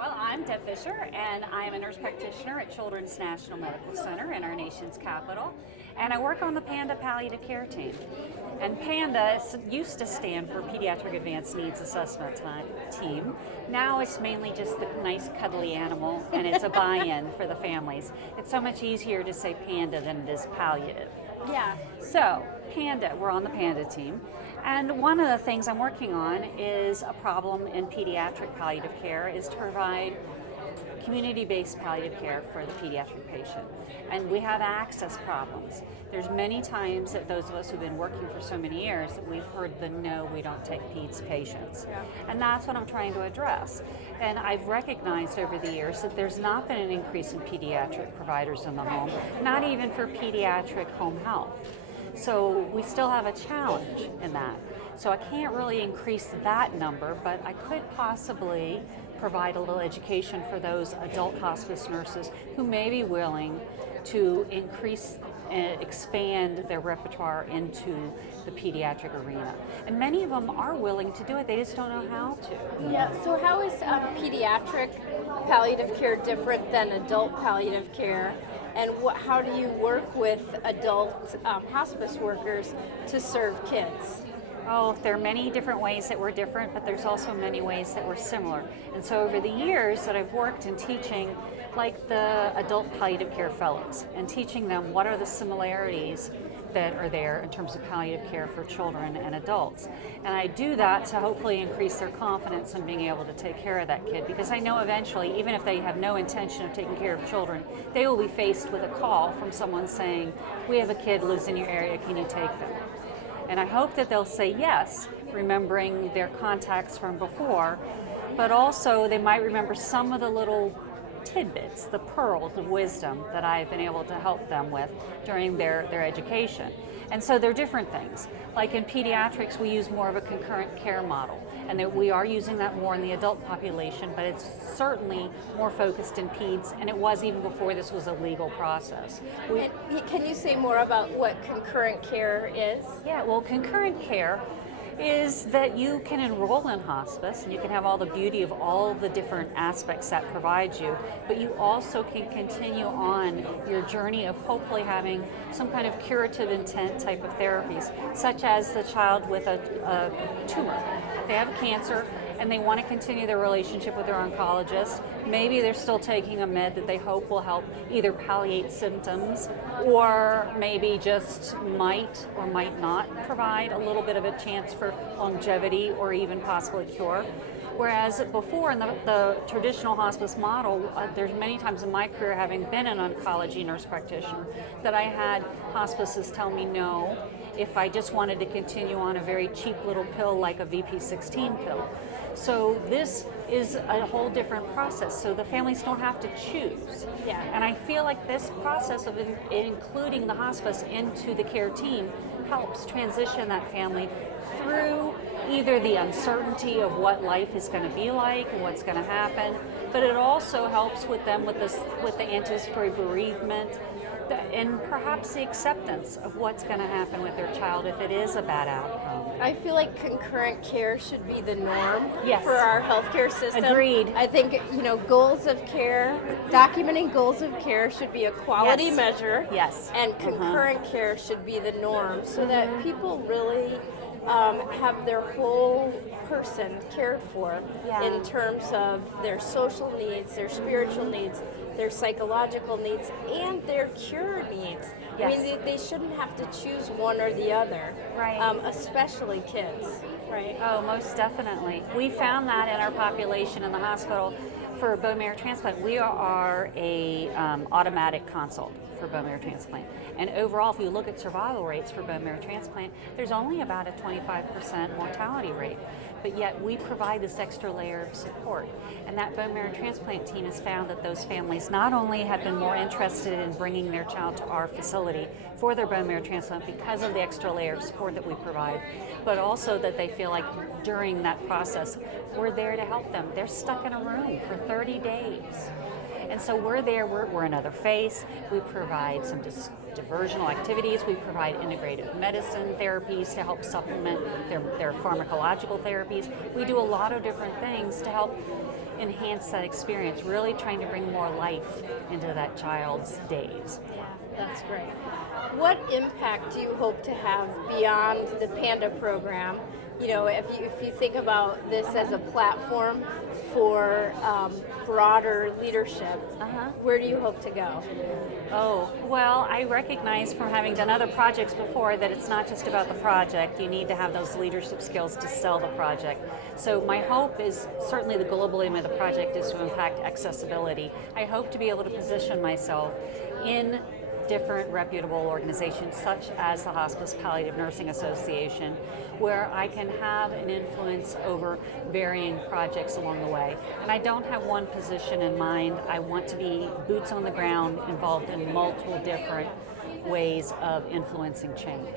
Well, I'm Deb Fisher, and I'm a nurse practitioner at Children's National Medical Center in our nation's capital, and I work on the PANDA palliative care team. And PANDA used to stand for Pediatric Advanced Needs Assessment Team. Now it's mainly just the nice cuddly animal, and it's a buy-in for the families. It's so much easier to say PANDA than it is palliative. Yeah. So, PANDA, we're on the PANDA team. And one of the things I'm working on is a problem in pediatric palliative care is to provide community-based palliative care for the pediatric patient. And we have access problems. There's many times that those of us who've been working for so many years that we've heard the no, we don't take peds patients. Yeah. And that's what I'm trying to address. And I've recognized over the years that there's not been an increase in pediatric providers in the home, not even for pediatric home health. So we still have a challenge in that. So I can't really increase that number, but I could possibly provide a little education for those adult hospice nurses who may be willing to increase and expand their repertoire into the pediatric arena. And many of them are willing to do it, they just don't know how to. Yeah, so how is pediatric palliative care different than adult palliative care? And how do you work with adult hospice workers to serve kids? Oh, there are many different ways that we're different, but there's also many ways that we're similar. And so over the years that I've worked in teaching, like the adult palliative care fellows, and teaching them what are the similarities that are there in terms of palliative care for children and adults. And I do that to hopefully increase their confidence in being able to take care of that kid, because I know eventually, even if they have no intention of taking care of children, they will be faced with a call from someone saying, we have a kid lives in your area, can you take them? And I hope that they'll say yes, remembering their contacts from before, but also they might remember some of the little tidbits, the pearls of wisdom that I've been able to help them with during their education. And so they're different things. Like in pediatrics, we use more of a concurrent care model, and that we are using that more in the adult population, but it's certainly more focused in peds, and it was even before this was a legal process. Can you say more about what concurrent care is? Yeah, well, concurrent care is that you can enroll in hospice and you can have all the beauty of all the different aspects that provides you, but you also can continue on your journey of hopefully having some kind of curative intent type of therapies, such as the child with a tumor. They have cancer and they want to continue their relationship with their oncologist. Maybe they're still taking a med that they hope will help either palliate symptoms, or maybe just might or might not provide a little bit of a chance for longevity or even possibly cure. Whereas before in the traditional hospice model, there's many times in my career, having been an oncology nurse practitioner, that I had hospices tell me no if I just wanted to continue on a very cheap little pill like a VP16 pill. So this is a whole different process, so the families don't have to choose. Yeah. And I feel like this process of including the hospice into the care team helps transition that family through either the uncertainty of what life is going to be like and what's going to happen, but it also helps with them with the anticipatory bereavement, and perhaps the acceptance of what's going to happen with their child if it is a bad outcome. I feel like concurrent care should be the norm Yes. for our healthcare system. Agreed. I think, goals of care, documenting goals of care should be a quality Yes. measure. Yes. And concurrent care should be the norm, so that people really have their whole person cared for Yeah. in terms of their social needs, their spiritual needs, their psychological needs, and their cure needs. Yes. I mean, they shouldn't have to choose one or the other, Right. Especially kids, right? Oh, most definitely. We found that in our population in the hospital for bone marrow transplant. We are a automatic consult for bone marrow transplant. And overall, if you look at survival rates for bone marrow transplant, there's only about a 25% mortality rate. But yet we provide this extra layer of support. And that bone marrow transplant team has found that those families not only have been more interested in bringing their child to our facility for their bone marrow transplant because of the extra layer of support that we provide, but also that they feel like during that process, we're there to help them. They're stuck in a room for 30 days. And so we're there, we're another face. We provide some diversional activities. We provide integrative medicine therapies to help supplement their pharmacological therapies. We do a lot of different things to help enhance that experience, really trying to bring more life into that child's days. Yeah, that's great. What impact do you hope to have beyond the Panda program? You know, if you think about this as a platform for broader leadership, where do you hope to go? Oh, well, I recognize from having done other projects before that it's not just about the project. You need to have those leadership skills to sell the project. So my hope is, certainly the global aim of the project is to impact accessibility. I hope to be able to position myself in different reputable organizations such as the Hospice Palliative Nursing Association, where I can have an influence over varying projects along the way. And I don't have one position in mind. I want to be boots on the ground, involved in multiple different ways of influencing change.